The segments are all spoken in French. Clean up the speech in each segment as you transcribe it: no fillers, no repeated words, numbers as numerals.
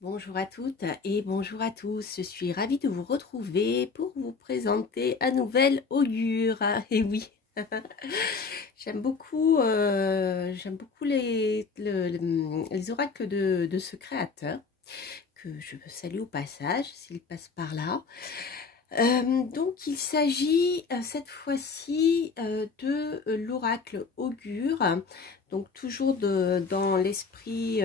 Bonjour à toutes et bonjour à tous, je suis ravie de vous retrouver pour vous présenter un nouvel augure. Et oui, j'aime beaucoup les oracles de ce créateur, que je veux saluer au passage s'il passe par là. Donc il s'agit cette fois-ci de l'oracle augure, donc toujours dans l'esprit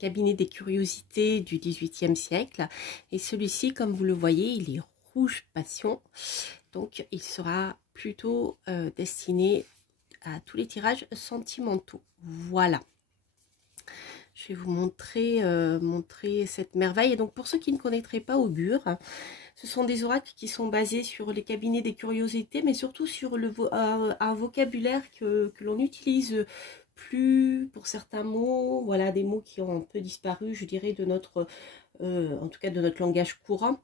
cabinet des curiosités du XVIIIe siècle, et celui-ci, comme vous le voyez, il est rouge passion, donc il sera plutôt destiné à tous les tirages sentimentaux. Voilà. Je vais vous montrer cette merveille. Et donc pour ceux qui ne connaîtraient pas augure, ce sont des oracles qui sont basés sur les cabinets des curiosités, mais surtout sur un vocabulaire que l'on utilise plus pour certains mots, voilà, des mots qui ont un peu disparu, je dirais, de notre, en tout cas de notre langage courant,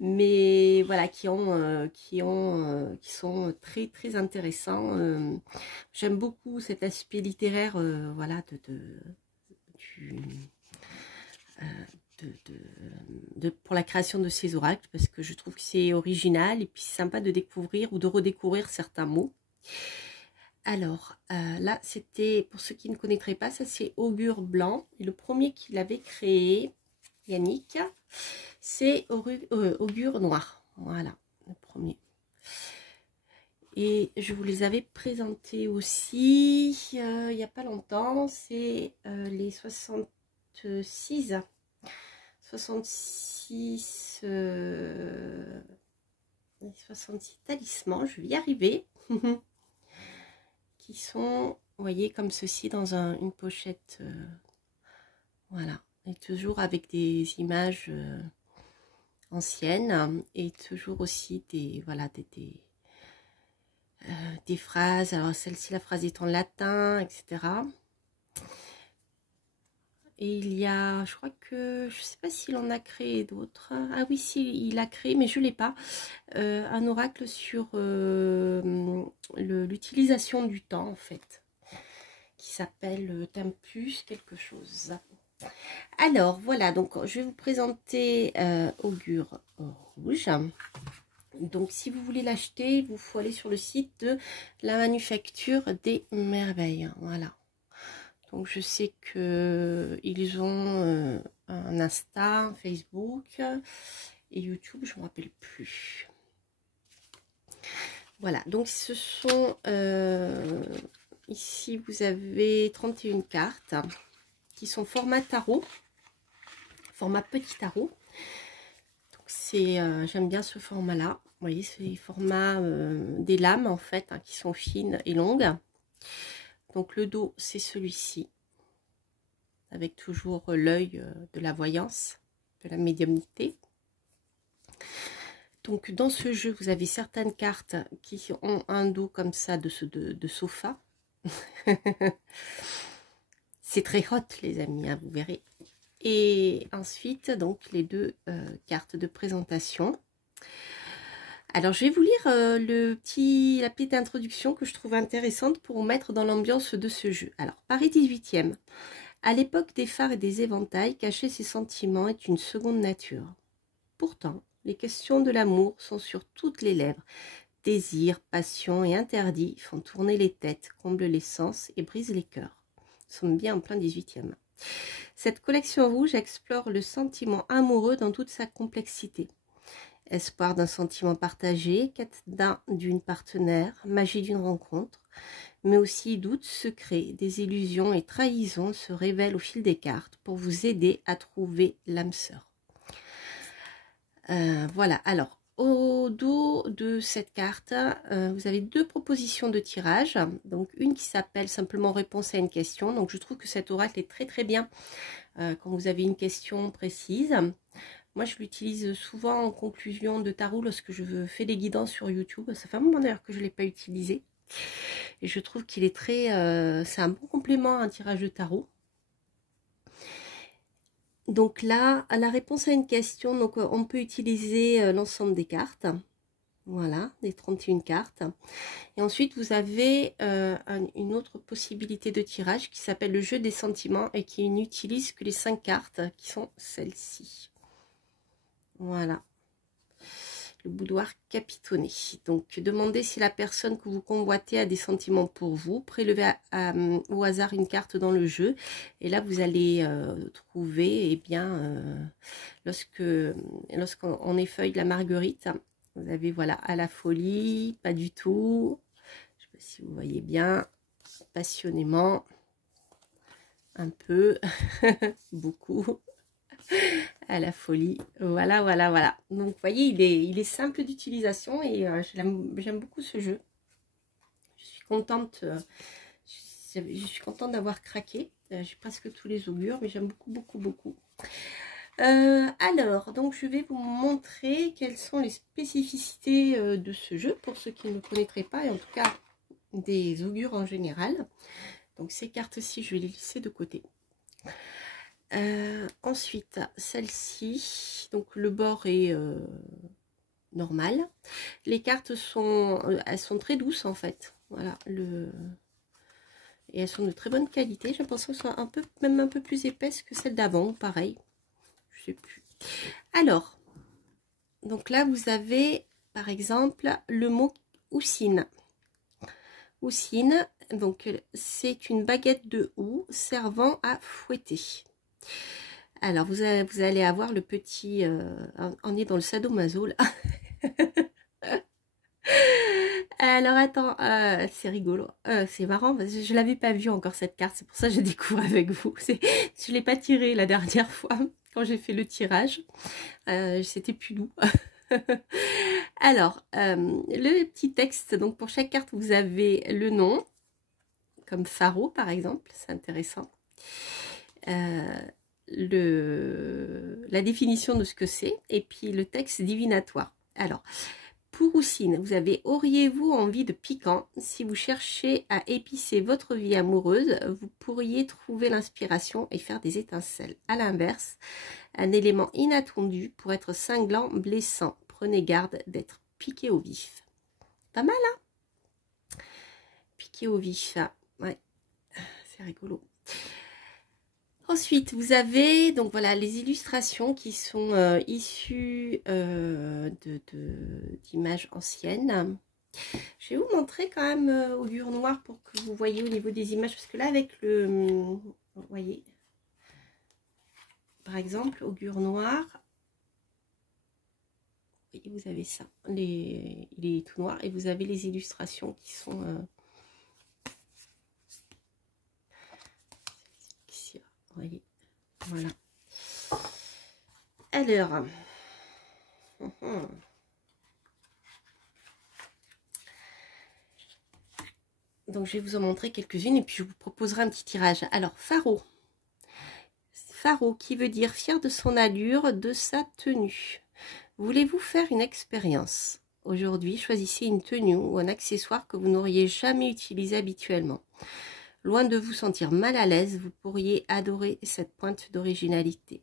mais voilà, qui sont très très intéressants. J'aime beaucoup cet aspect littéraire, voilà, du, pour la création de ces oracles, parce que je trouve que c'est original et puis c'est sympa de découvrir ou de redécouvrir certains mots. Alors là, c'était, pour ceux qui ne connaîtraient pas, ça c'est Augure Blanc, et le premier qu'il avait créé, Yannick, c'est Augure Noir. Voilà, le premier. Et je vous les avais présentés aussi il n'y a pas longtemps, c'est les 66 talismans, je vais y arriver, qui sont, vous voyez, comme ceci dans une pochette, voilà, et toujours avec des images anciennes, et toujours aussi des, voilà, des phrases. Alors celle-ci, la phrase est en latin, etc. Et il y a, je crois que, je ne sais pas s'il en a créé d'autres. Ah oui, si, il a créé, mais je ne l'ai pas. Un oracle sur l'utilisation du temps, en fait, qui s'appelle Tempus quelque chose. Alors, voilà, donc je vais vous présenter Augure Rouge. Donc, si vous voulez l'acheter, il vous faut aller sur le site de la Manufacture des Merveilles. Voilà. Donc je sais que ils ont un Insta, un Facebook et YouTube, je ne me rappelle plus. Voilà, donc ce sont ici vous avez 31 cartes qui sont format tarot, format petit tarot. Donc c'est j'aime bien ce format là. Vous voyez, c'est les formats des lames en fait, hein, qui sont fines et longues. Donc le dos c'est celui-ci, avec toujours l'œil de la voyance, de la médiumnité. Donc dans ce jeu, vous avez certaines cartes qui ont un dos comme ça de sofa. C'est très hot les amis, hein, vous verrez. Et ensuite, donc les deux cartes de présentation. Alors je vais vous lire la petite introduction que je trouve intéressante pour vous mettre dans l'ambiance de ce jeu. Alors, Paris 18e. À l'époque des phares et des éventails, cacher ses sentiments est une seconde nature. Pourtant, les questions de l'amour sont sur toutes les lèvres. Désir, passion et interdit font tourner les têtes, comblent les sens et brisent les cœurs. Nous sommes bien en plein 18e. Cette collection rouge explore le sentiment amoureux dans toute sa complexité. Espoir d'un sentiment partagé, quête d'une partenaire, magie d'une rencontre, mais aussi doutes, secrets, désillusions et trahisons se révèlent au fil des cartes pour vous aider à trouver l'âme sœur. Voilà, alors au dos de cette carte, vous avez deux propositions de tirage. Donc une qui s'appelle simplement réponse à une question. Donc je trouve que cet oracle est très très bien quand vous avez une question précise. Moi je l'utilise souvent en conclusion de tarot lorsque je fais des guidances sur YouTube. Ça fait un moment d'ailleurs que je ne l'ai pas utilisé. Et je trouve qu'il est très... c'est un bon complément à un tirage de tarot. Donc là, à la réponse à une question, donc on peut utiliser l'ensemble des cartes. Voilà, des 31 cartes. Et ensuite, vous avez une autre possibilité de tirage qui s'appelle le jeu des sentiments et qui n'utilise que les 5 cartes qui sont celles-ci. Voilà. Le boudoir capitonné. Donc, demandez si la personne que vous convoitez a des sentiments pour vous. Prélevez au hasard une carte dans le jeu. Et là, vous allez trouver, eh bien, lorsqu'on effeuille la marguerite, vous avez, voilà, à la folie, pas du tout. Je ne sais pas si vous voyez bien. Passionnément. Un peu. Beaucoup. À la folie, voilà, voilà, voilà. Donc, vous voyez, il est simple d'utilisation et j'aime beaucoup ce jeu. Je suis contente, je suis contente d'avoir craqué. J'ai presque tous les augures, mais j'aime beaucoup, beaucoup, beaucoup. Alors, donc, je vais vous montrer quelles sont les spécificités de ce jeu pour ceux qui ne le connaîtraient pas et en tout cas des augures en général. Donc, ces cartes-ci, je vais les laisser de côté. Ensuite, celle-ci, donc le bord est normal. Les cartes sont, elles sont très douces en fait. Voilà, et elles sont de très bonne qualité. J'ai l'impression qu'elles sont même un peu plus épaisses que celles d'avant, pareil. Je sais plus. Alors, donc là vous avez par exemple le mot houssine. Houssine, donc c'est une baguette de houx servant à fouetter. Alors, vous allez avoir le petit... on est dans le sadomaso, là. Alors, attends, c'est rigolo. C'est marrant, parce que je ne l'avais pas vu encore, cette carte. C'est pour ça que je découvre avec vous. Je ne l'ai pas tirée la dernière fois, quand j'ai fait le tirage. C'était plus doux. Alors, le petit texte. Donc, pour chaque carte, vous avez le nom, comme Faro, par exemple. C'est intéressant. La définition de ce que c'est et puis le texte divinatoire. Alors, pour Houssine, vous avez: auriez-vous envie de piquant? Si vous cherchez à épicer votre vie amoureuse, vous pourriez trouver l'inspiration et faire des étincelles. À l'inverse, un élément inattendu pour être cinglant, blessant. Prenez garde d'être piqué au vif. Pas mal, hein? Piqué au vif, ouais, c'est rigolo. Ensuite, vous avez donc voilà les illustrations qui sont issues d'images anciennes. Je vais vous montrer quand même augure noir pour que vous voyez au niveau des images, parce que là avec vous voyez, par exemple, augure noir, vous avez ça, il est tout noir et vous avez les illustrations qui sont ici, vous voyez. Voilà. Alors, donc je vais vous en montrer quelques-unes et puis je vous proposerai un petit tirage. Alors, Faro. Faro qui veut dire fier de son allure, de sa tenue. Voulez-vous faire une expérience? Aujourd'hui, choisissez une tenue ou un accessoire que vous n'auriez jamais utilisé habituellement. Loin de vous sentir mal à l'aise, vous pourriez adorer cette pointe d'originalité.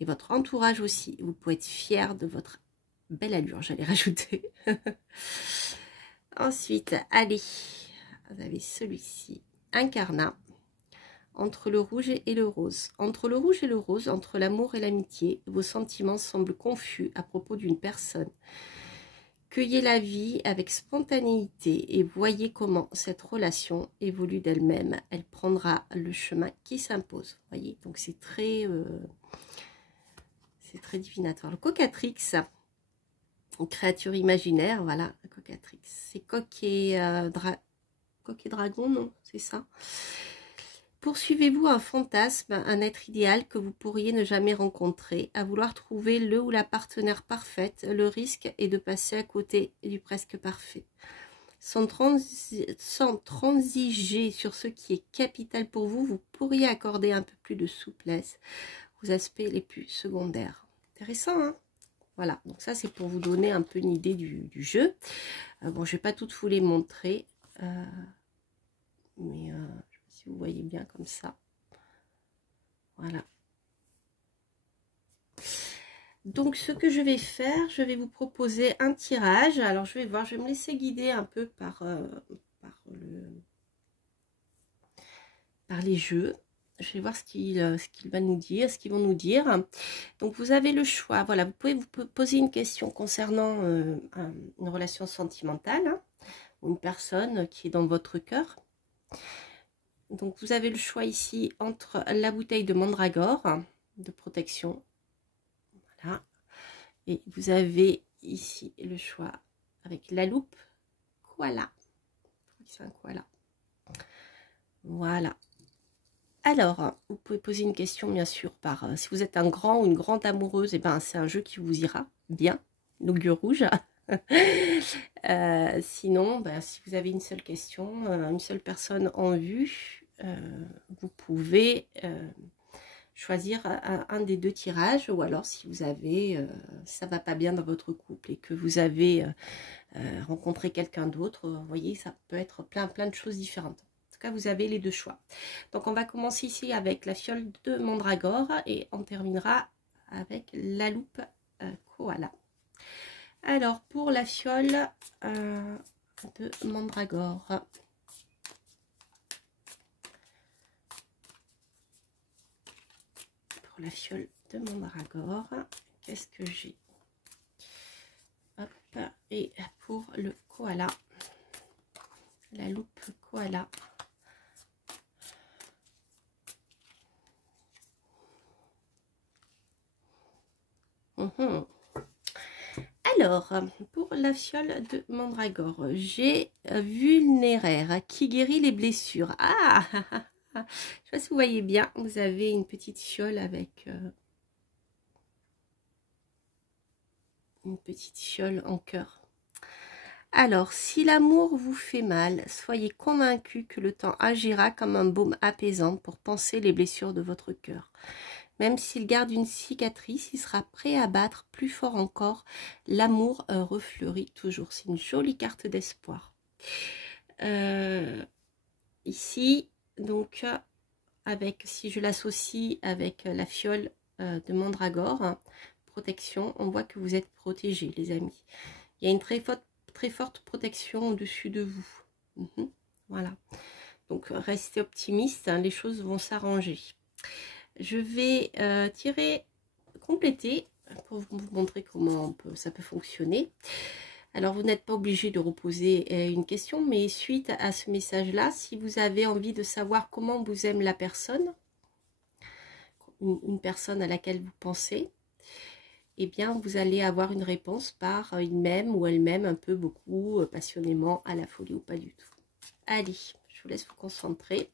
Et votre entourage aussi, vous pouvez être fier de votre belle allure, j'allais rajouter. Ensuite, allez, vous avez celui-ci, incarnat, entre le rouge et le rose. Entre le rouge et le rose, entre l'amour et l'amitié, vos sentiments semblent confus à propos d'une personne. Cueillez la vie avec spontanéité et voyez comment cette relation évolue d'elle-même. Elle prendra le chemin qui s'impose. Voyez, donc c'est très divinatoire. Le Cocatrix, une créature imaginaire, voilà, Cocatrix. C'est coq et dragon, non, c'est ça. Poursuivez-vous un fantasme, un être idéal que vous pourriez ne jamais rencontrer, à vouloir trouver le ou la partenaire parfaite, le risque est de passer à côté du presque parfait. Sans transiger sur ce qui est capital pour vous, vous pourriez accorder un peu plus de souplesse aux aspects les plus secondaires. Intéressant, hein? Voilà, donc ça c'est pour vous donner un peu une idée du jeu. Bon, je ne vais pas toutes vous les montrer, mais si vous voyez bien comme ça. Voilà. Donc, ce que je vais faire, je vais vous proposer un tirage. Alors, je vais voir, je vais me laisser guider un peu par les jeux. Je vais voir ce qu'il va nous dire, ce qu'ils vont nous dire. Donc, vous avez le choix. Voilà, vous pouvez vous poser une question concernant une relation sentimentale, hein, ou une personne qui est dans votre cœur. Donc, vous avez le choix ici entre la bouteille de mandragore de protection. Voilà. Et vous avez ici le choix avec la loupe koala. C'est un koala. Voilà. Alors, vous pouvez poser une question, bien sûr, si vous êtes un grand ou une grande amoureuse, et ben c'est un jeu qui vous ira bien, l'augure rouge. Sinon, ben, si vous avez une seule question, une seule personne en vue, vous pouvez choisir un des deux tirages, ou alors si vous avez, ça va pas bien dans votre couple et que vous avez rencontré quelqu'un d'autre, vous voyez, ça peut être plein de choses différentes. Vous avez les deux choix. Donc on va commencer ici avec la fiole de mandragore et on terminera avec la loupe koala. Alors pour la fiole de mandragore, qu'est-ce que j'ai? Hop, et pour le koala, la loupe koala. Alors, pour la fiole de mandragore, j'ai vulnéraire qui guérit les blessures. Ah, je ne sais pas si vous voyez bien, vous avez une petite fiole avec une petite fiole en cœur. Alors, si l'amour vous fait mal, soyez convaincu que le temps agira comme un baume apaisant pour panser les blessures de votre cœur. Même s'il garde une cicatrice, il sera prêt à battre plus fort encore. L'amour refleurit toujours. C'est une jolie carte d'espoir. Ici, donc, si je l'associe avec la fiole de mandragore, protection, on voit que vous êtes protégés, les amis. Il y a une très forte protection au-dessus de vous. Voilà. Donc, restez optimiste, hein, les choses vont s'arranger. Je vais compléter pour vous montrer comment ça peut fonctionner. Alors, vous n'êtes pas obligé de reposer une question, mais suite à ce message-là, si vous avez envie de savoir comment vous aime la personne, une personne à laquelle vous pensez, eh bien, vous allez avoir une réponse par il m'aime ou elle m'aime un peu, beaucoup, passionnément, à la folie ou pas du tout. Allez, je vous laisse vous concentrer.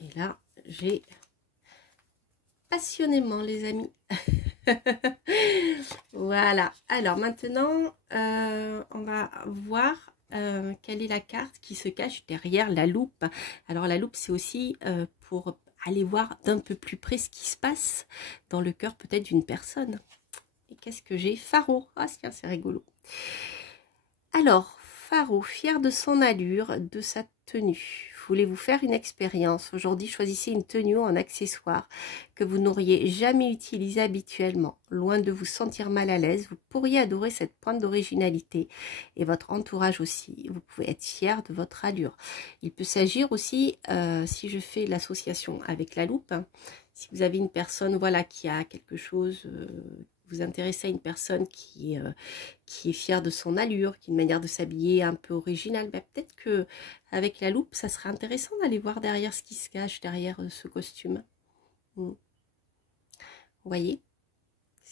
Et là, j'ai passionnément, les amis. Voilà. Alors maintenant, on va voir quelle est la carte qui se cache derrière la loupe. Alors la loupe, c'est aussi pour aller voir d'un peu plus près ce qui se passe dans le cœur peut-être d'une personne. Et qu'est-ce que j'ai? Faro. Ah, c'est rigolo. Alors, Faro, fier de son allure, de sa tenue. Voulez-vous faire une expérience? Aujourd'hui, choisissez une tenue ou un accessoire que vous n'auriez jamais utilisé habituellement. Loin de vous sentir mal à l'aise, vous pourriez adorer cette pointe d'originalité et votre entourage aussi. Vous pouvez être fier de votre allure. Il peut s'agir aussi, si je fais l'association avec la loupe, hein, si vous avez une personne voilà, qui a quelque chose... vous intéressez à une personne qui est fière de son allure, qui a une manière de s'habiller un peu originale, ben peut-être que avec la loupe, ça serait intéressant d'aller voir derrière ce qui se cache derrière ce costume. Vous voyez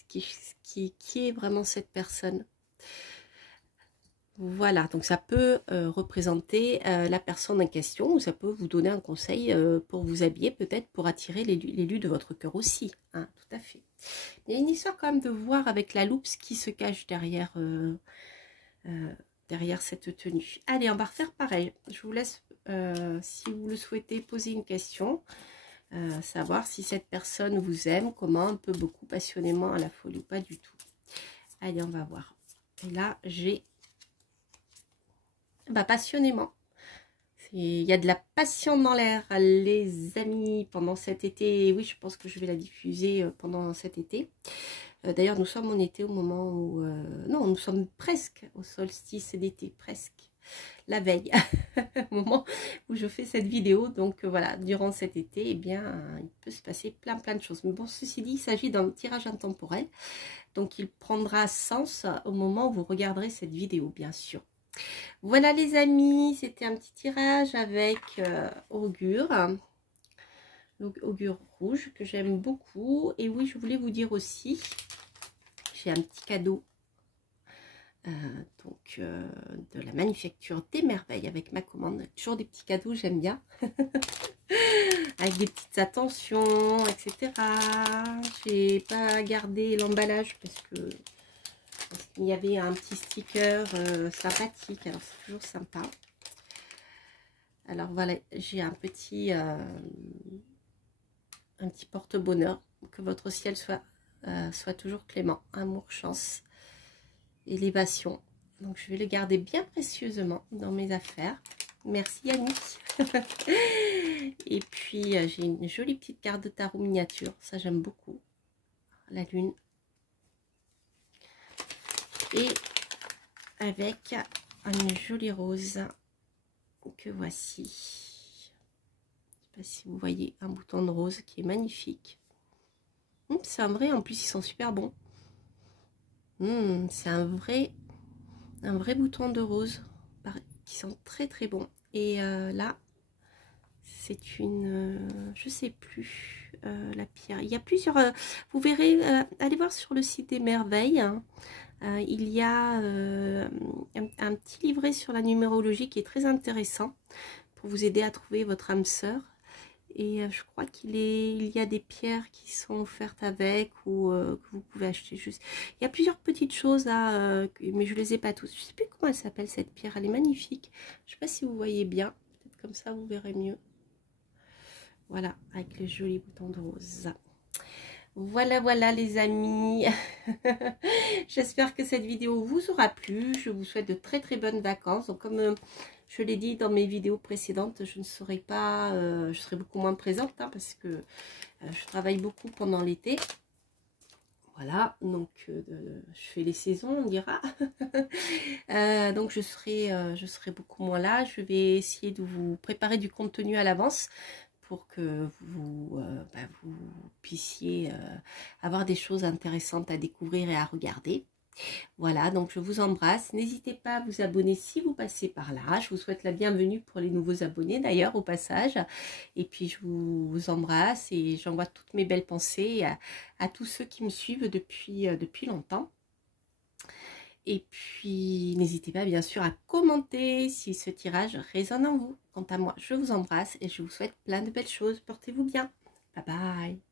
qui est vraiment cette personne. Voilà, donc ça peut représenter la personne en question ou ça peut vous donner un conseil pour vous habiller, peut-être pour attirer l'élu de votre cœur aussi. Hein, tout à fait. Il y a une histoire quand même de voir avec la loupe ce qui se cache derrière, derrière cette tenue. Allez, on va refaire pareil. Je vous laisse, si vous le souhaitez, poser une question. Savoir si cette personne vous aime, comment, un peu, beaucoup, passionnément, à la folie ou pas du tout. Allez, on va voir. Et là, j'ai... Bah, passionnément. Il y a de la passion dans l'air, les amis, pendant cet été. Oui, je pense que je vais la diffuser pendant cet été. D'ailleurs, nous sommes en été au moment où... non, nous sommes presque au solstice d'été, presque. La veille, au moment où je fais cette vidéo. Donc voilà, durant cet été, eh bien, il peut se passer plein de choses. Mais bon, ceci dit, il s'agit d'un tirage intemporel. Donc il prendra sens au moment où vous regarderez cette vidéo, bien sûr. Voilà les amis, c'était un petit tirage avec augure. Donc augure rouge que j'aime beaucoup. Et oui, je voulais vous dire aussi, j'ai un petit cadeau. De la manufacture des merveilles avec ma commande. Toujours des petits cadeaux, j'aime bien. Avec des petites attentions, etc. J'ai pas gardé l'emballage parce qu'il y avait un petit sticker sympathique. Alors c'est toujours sympa. Alors voilà, j'ai un petit porte-bonheur. Que votre ciel soit toujours clément. Amour, chance, élévation. Donc je vais le garder bien précieusement dans mes affaires. Merci Yannick. Et puis j'ai une jolie petite carte de tarot miniature. Ça j'aime beaucoup. La lune. Et avec une jolie rose que voici. Je ne sais pas si vous voyez un bouton de rose qui est magnifique. C'est un vrai, en plus ils sont super bons. C'est un vrai bouton de rose qui sont très bons. Et là, c'est une, je sais plus, la pierre. Il y a plusieurs, vous verrez, allez voir sur le site des merveilles. Hein, il y a un petit livret sur la numérologie qui est très intéressant pour vous aider à trouver votre âme sœur. Et je crois qu'il y a des pierres qui sont offertes avec ou que vous pouvez acheter juste. Il y a plusieurs petites choses là, mais je les ai pas toutes. Je sais plus comment elle s'appelle cette pierre, elle est magnifique. Je sais pas si vous voyez bien, peut-être comme ça vous verrez mieux. Voilà, avec les jolis boutons de rose. Voilà les amis. J'espère que cette vidéo vous aura plu. Je vous souhaite de très bonnes vacances. Donc comme je l'ai dit dans mes vidéos précédentes, je ne serai pas, je serai beaucoup moins présente hein, parce que je travaille beaucoup pendant l'été. Voilà, donc je fais les saisons, on dira. Donc je serai beaucoup moins là. Je vais essayer de vous préparer du contenu à l'avance pour que vous puissiez avoir des choses intéressantes à découvrir et à regarder. Voilà, donc je vous embrasse. N'hésitez pas à vous abonner si vous passez par là. Je vous souhaite la bienvenue pour les nouveaux abonnés d'ailleurs au passage. Et puis je vous embrasse et j'envoie toutes mes belles pensées à tous ceux qui me suivent depuis longtemps. Et puis n'hésitez pas bien sûr à commenter si ce tirage résonne en vous. Quant à moi, je vous embrasse et je vous souhaite plein de belles choses. Portez-vous bien. Bye bye.